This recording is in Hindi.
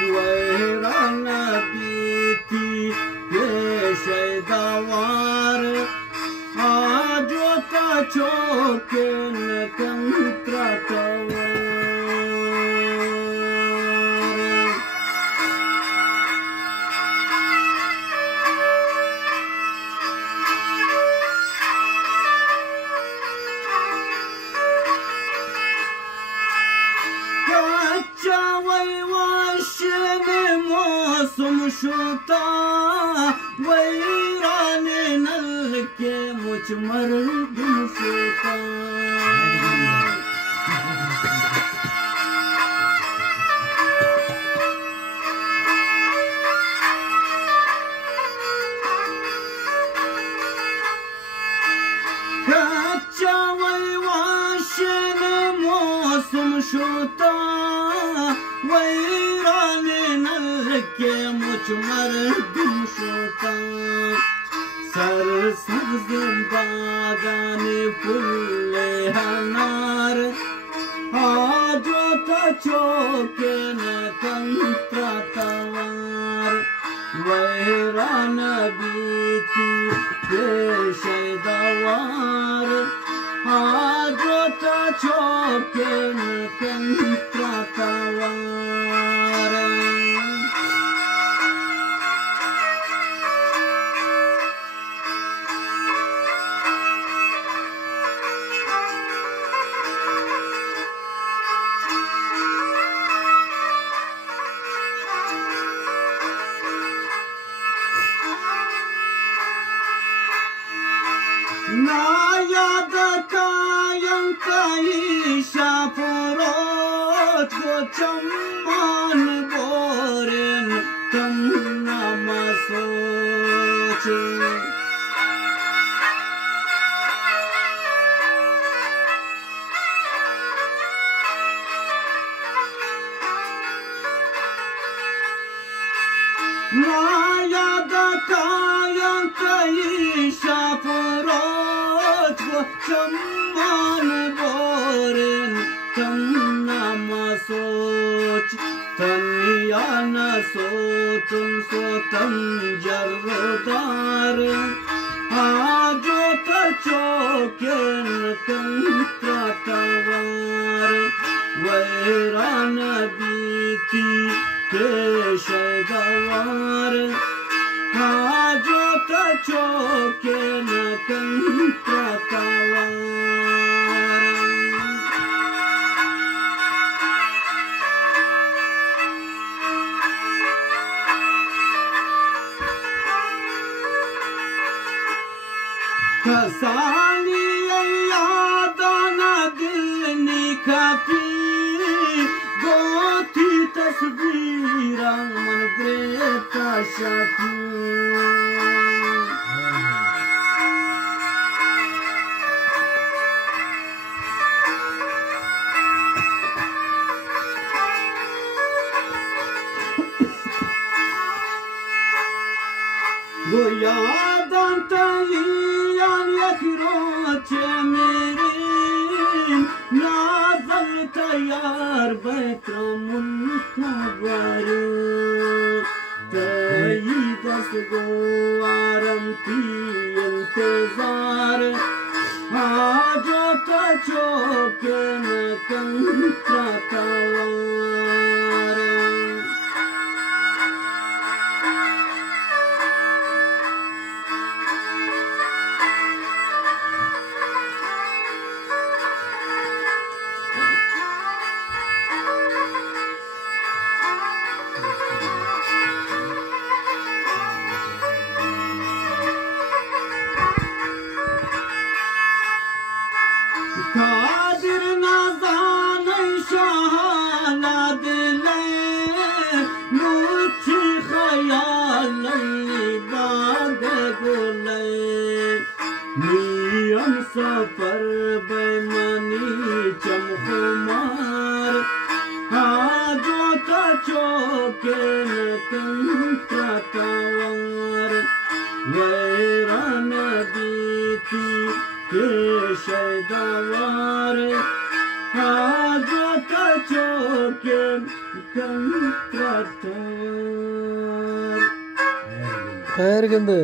वैरान बीती पेशेदावार आजो तचोकेन कंत्राटवार शुता वैराने नल के मुझ मर्दुम शुता कच्चा वैवाशन मौसम शुता वैराने नल के मुझ मर्दुम शुता सर सब्ज बागाने फुल्ले हनार आजो तचोके न कंत्राटवार वैरान बीती पेशेदावार आजो तचोके न कंत्राटवार नायाद कायं काईशा पुरोत को चम्मान बोरेन तम नामा सोचे नायाद कायं काईशा पुरोत को चम्मान बोरेन तम नामा सोच तनिया न सोतुन सोतम जर्दार आजो तचोकेन कंत्राटवार वैरान बीती पेशेदावार आजो तचोकेन कंत्राटवार कसानी यादाना दिल निकापी गोती तस्वीरा मन ग्रेता शाकी वो यादां तलियां यखरोचे मेरे नाज़ल तैयार बैक्रमुन खबर तई दस गो आरम की इंतजार आजो तचोकेन कंत्राटवार कादिर नाज़ान शाहाना दिले मुझे ख्याल बाग गुले नियम सफर बेमनी चमकुमार आजो तचोकेन कंत्राटवार वैरान बीती पेशेदावार आजो तचोकेन कंत्राटवर खैर गंदे